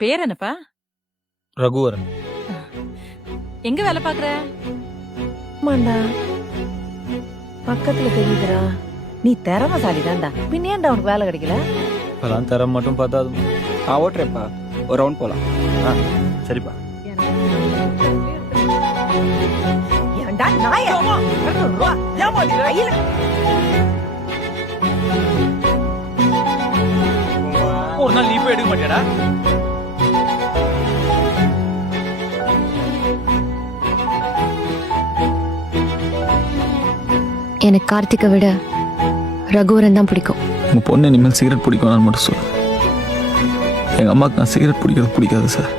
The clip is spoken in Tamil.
பேர் என்னப்பா? ரகுவரன். எங்க வேலை பாக்குற? ஆமாண்டா, பக்கத்துல தெரியுதுடா. நீ திறமசாலி தான்டா, பின்ன ஏன்டா உனக்கு வேலை கிடைக்கல? அதெல்லாம் தர மட்டும் பார்த்தா அது ஓட்டுறேப்பா, ஒரு ரவுண்ட் போலாம். சரிப்பா. ஏன்டா நாயே? 200 ரூபா. கையில ஒரு நாள் நீ போய் எடுக்க மாட்டியாடா? எனக்கு கார்த்திகை விட ரகுவரன் தான் பிடிக்கும். உங்கள் பொண்ணு இனிமேல் சிகரெட் பிடிக்கும்னு மட்டும் சொல்லு. எங்கள் அம்மாவுக்கு நான் சிகரெட் பிடிக்கிறது பிடிக்காது சார்.